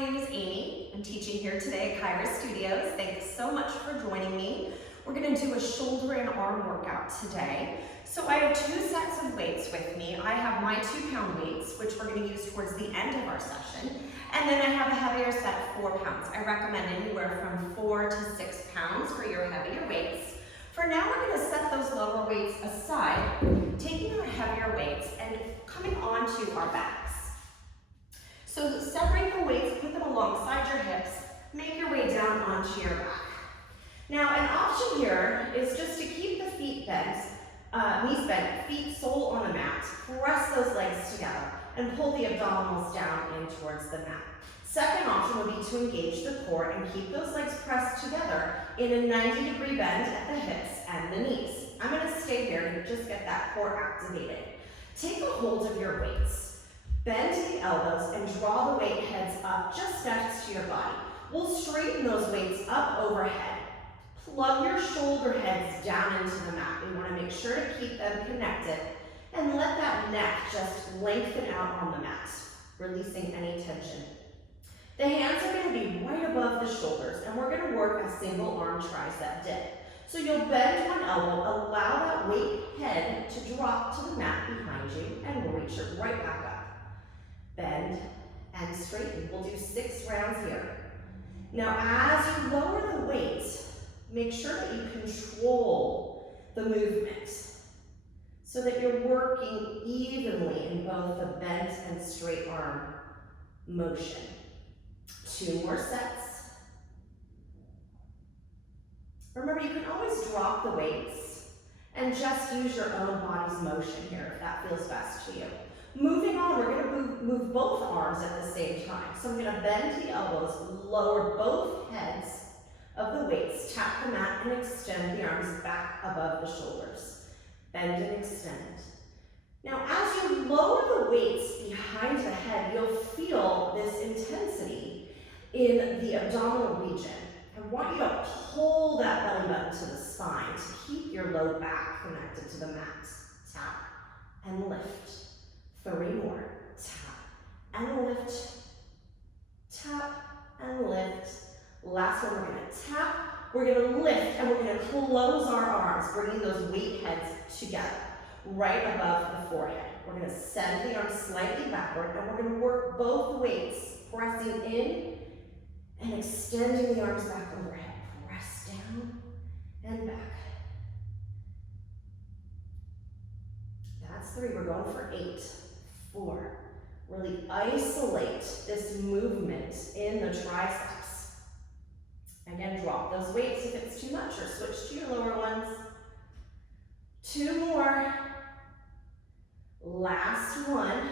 name is Amy. I'm teaching here today at Kyra Studios. Thanks so much for joining me. We're going to do a shoulder and arm workout today. So I have 2 sets of weights with me. I have my 2-pound weights, which we're going to use towards the end of our session. And then I have a heavier set, 4 pounds. I recommend anywhere from 4 to 6 pounds for your heavier weights. For now, we're going to set those lower weights aside, taking our heavier weights and coming onto our backs. So separate the weights, put them alongside your hips, make your way down onto your back. Now, an option here is just to keep the feet bent, knees bent, feet sole on the mat, press those legs together, and pull the abdominals down in towards the mat. Second option would be to engage the core and keep those legs pressed together in a 90-degree bend at the hips and the knees. I'm going to stay here and just get that core activated. Take a hold of your weights. Bend to the elbows and draw the weight heads up just next to your body. We'll straighten those weights up overhead. Plug your shoulder heads down into the mat. We want to make sure to keep them connected and let that neck just lengthen out on the mat, releasing any tension. The hands are going to be right above the shoulders, and we're going to work a single arm tricep dip. So you'll bend one elbow, allow that weight head to drop to the mat behind you, and we'll reach it right back up. Bend and straighten. We'll do 6 rounds here. Now, as you lower the weight, make sure that you control the movement so that you're working evenly in both the bent and straight arm motion. 2 more sets. Remember, you can always drop the weights and just use your own body's motion here if that feels best to you. Moving on, we're going to move both arms at the same time. So I'm going to bend the elbows, lower both heads of the weights, tap the mat, and extend the arms back above the shoulders. Bend and extend. Now, as you lower the weights behind the head, you'll feel this intensity in the abdominal region. I want you to pull that belly button to the spine to keep your low back connected to the mat. Tap and lift. 3 more. Tap and lift. Tap and lift. Last one, we're going to tap, we're going to lift, and we're going to close our arms, bringing those weight heads together, right above the forehead. We're going to send the arms slightly backward, and we're going to work both weights, pressing in and extending the arms back overhead. Press down and back. That's 3. We're going for 8. 4. Really isolate this movement in the triceps. Again, drop those weights if it's too much, or switch to your lower ones. 2 more. Last one.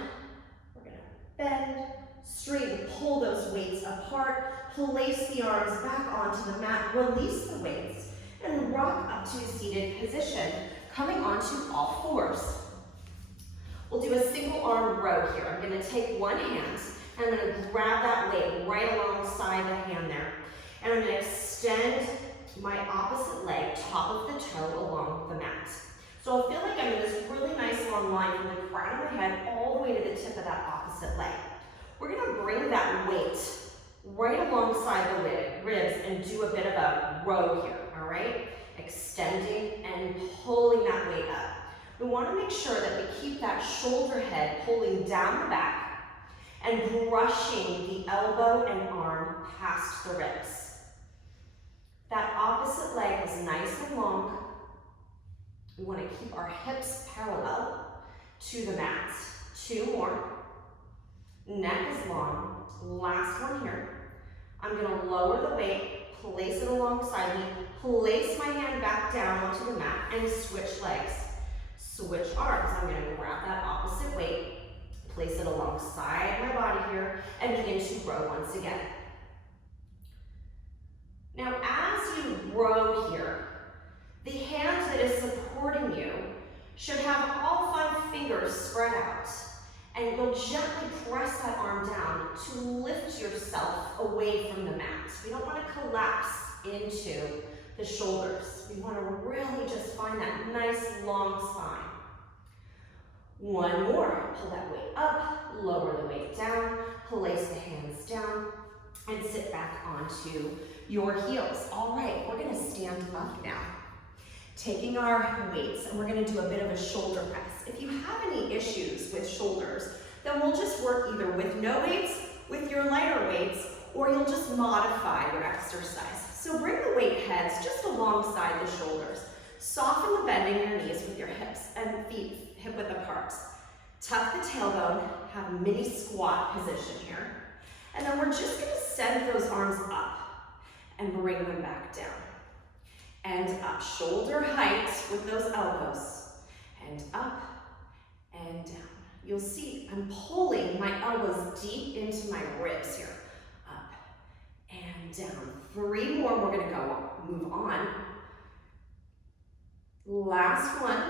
We're going to bend, straighten, pull those weights apart, place the arms back onto the mat, release the weights, and rock up to a seated position, coming onto all 4s. We'll do a single arm row here. I'm going to take one hand, and I'm going to grab that weight right alongside the hand there. And I'm going to extend my opposite leg, top of the toe, along the mat. So I'll feel like I'm in this really nice long line from the crown of my head all the way to the tip of that opposite leg. We're going to bring that weight right alongside the ribs and do a bit of a row here, all right? Extending and pulling that weight up. We want to make sure that we keep that shoulder head pulling down the back and brushing the elbow and arm past the ribs. That opposite leg is nice and long. We want to keep our hips parallel to the mat. 2 more. Neck is long. Last one here. I'm going to lower the weight, place it alongside me, place my hand back down onto the mat, and switch legs. Switch arms. I'm going to grab that opposite weight, place it alongside my body here, and begin to row once again. Now, as you row here, the hand that is supporting you should have all 5 fingers spread out, and you'll gently press that arm down to lift yourself away from the mat. We don't want to collapse into the shoulders. We want to really just find that nice long spine. 1 more. Pull that weight up, lower the weight down, place the hands down, onto your heels. All right, we're gonna stand up now. Taking our weights, and we're gonna do a bit of a shoulder press. If you have any issues with shoulders, then we'll just work either with no weights, with your lighter weights, or you'll just modify your exercise. So bring the weight heads just alongside the shoulders. Soften the bending in your knees with your hips and feet hip width apart. Tuck the tailbone, have a mini squat position here. And then we're just gonna send those arms up and bring them back down. And up, shoulder height with those elbows. And up and down. You'll see I'm pulling my elbows deep into my ribs here. Up and down. 3 more, we're gonna go on, move on. Last one.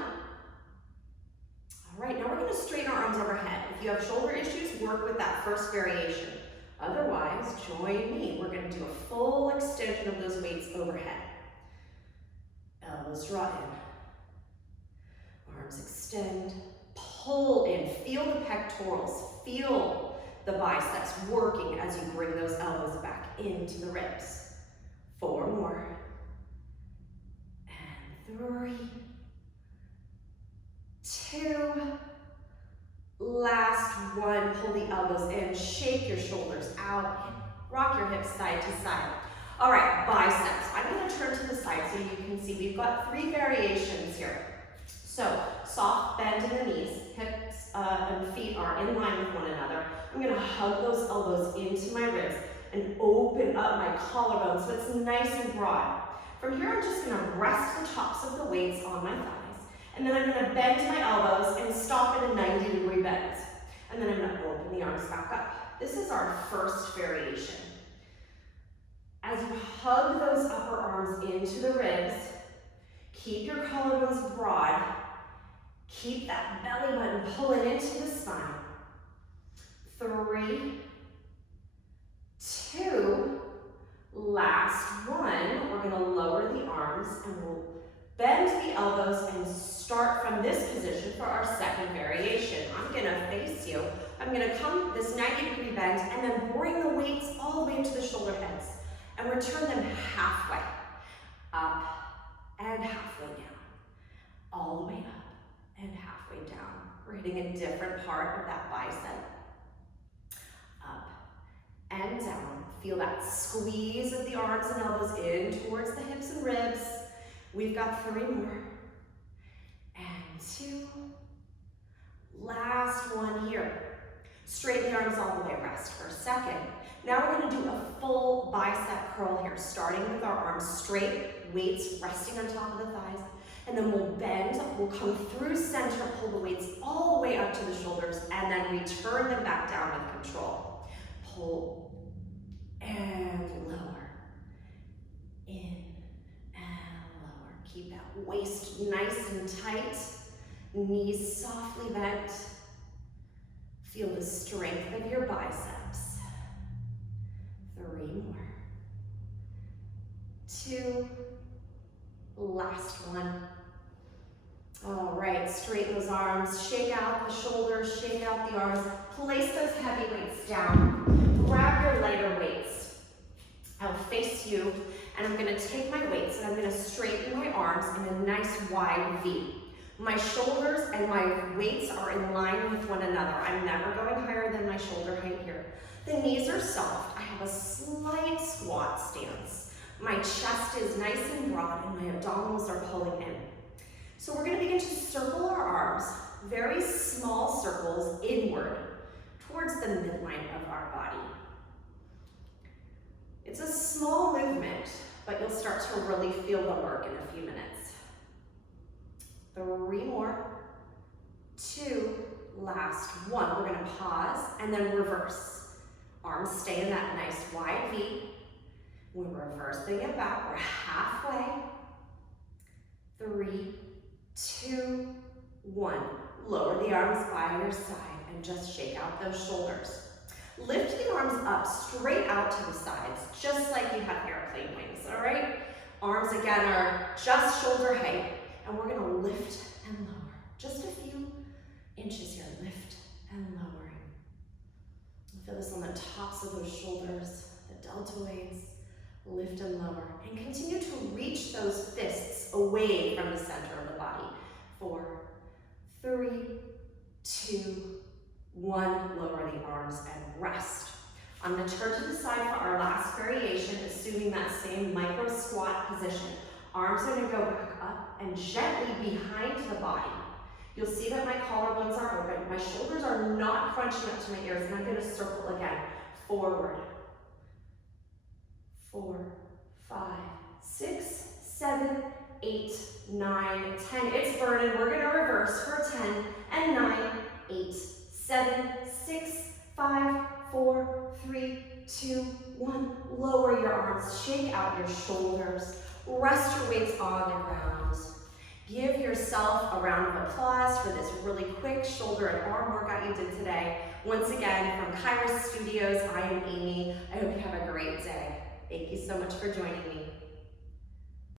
All right, now we're gonna straighten our arms overhead. If you have shoulder issues, work with that first variation. Otherwise, join me. We're gonna do a full extension of those weights overhead. Elbows draw in. Arms extend. Pull in. Feel the pectorals. Feel the biceps working as you bring those elbows back into the ribs. 4 more. And 3. 2. Last one. Pull the elbows in. Shake your shoulders out. Rock your hips side to side. All right, biceps. I'm going to turn to the side so you can see we've got 3 variations here. So, soft bend in the knees, hips and feet are in line with one another. I'm going to hug those elbows into my ribs and open up my collarbone so it's nice and broad. From here, I'm just going to rest the tops of the weights on my thighs. And then I'm going to bend my elbows and stop in a 90-degree bend. And then I'm going to open the arms back up. This is our first variation. As you hug those upper arms into the ribs, keep your collarbones broad. Keep that belly button pulling into the spine. 3, 2, last one. We're gonna lower the arms and we'll bend the elbows and start from this position for our second variation. I'm gonna face you. I'm gonna come this 90-degree bend and then bring the weights all the way to the shoulder heads and return them halfway. Up and halfway down. All the way up and halfway down. We're hitting a different part of that bicep. Up and down. Feel that squeeze of the arms and elbows in towards the hips and ribs. We've got 3 more. And 2. Last one here. Straighten the arms all the way, rest for a second. Now we're going to do a full bicep curl here, starting with our arms straight, weights resting on top of the thighs. And then we'll bend, we'll come through center, pull the weights all the way up to the shoulders, and then return them back down with control. Pull and lower. In and lower. Keep that waist nice and tight. Knees softly bent. Feel the strength of your biceps. 3 more. 2. Last one. All right, straighten those arms, shake out the shoulders, shake out the arms, place those heavy weights down, grab your lighter weights. I'll face you, and I'm gonna take my weights and I'm gonna straighten my arms in a nice wide V. My shoulders and my weights are in line with one another. I'm never going higher than my shoulder height here. The knees are soft. I have a slight squat stance. My chest is nice and broad and my abdominals are pulling in. So we're gonna begin to circle our arms, very small circles inward towards the midline of our body. It's a small movement, but you'll start to really feel the work in a few minutes. 3 more. 2, last one. We're gonna pause and then reverse. Arms stay in that nice wide V. We're reversing it back, we're halfway. 3, 2, 1. Lower the arms by your side and just shake out those shoulders. Lift the arms up straight out to the sides, just like you have airplane wings, all right? Arms again are just shoulder height, and we're gonna lift and lower. Just a few inches here, lift and lowering. Feel this on the tops of those shoulders, the deltoids. lift and lower. And continue to reach those fists away from the center of the body. 4, 3, 2, 1. Lower the arms and rest. I'm going to turn to the side for our last variation, assuming that same micro squat position. Arms are going to go back up and gently behind the body. You'll see that my collarbones are open. My shoulders are not crunching up to my ears, and I'm going to circle again. Forward. 4, 5, 6, 7, 8, 9, 10. It's burning. We're going to reverse for 10 and 9, 8, 7, 6, 5, 4, 3, 2, 1. Lower your arms. Shake out your shoulders. Rest your weights on the ground. Give yourself a round of applause for this really quick shoulder and arm workout you did today. Once again, from Kairos Studios, I am Amy. I hope you have a great day. Thank you so much for joining me.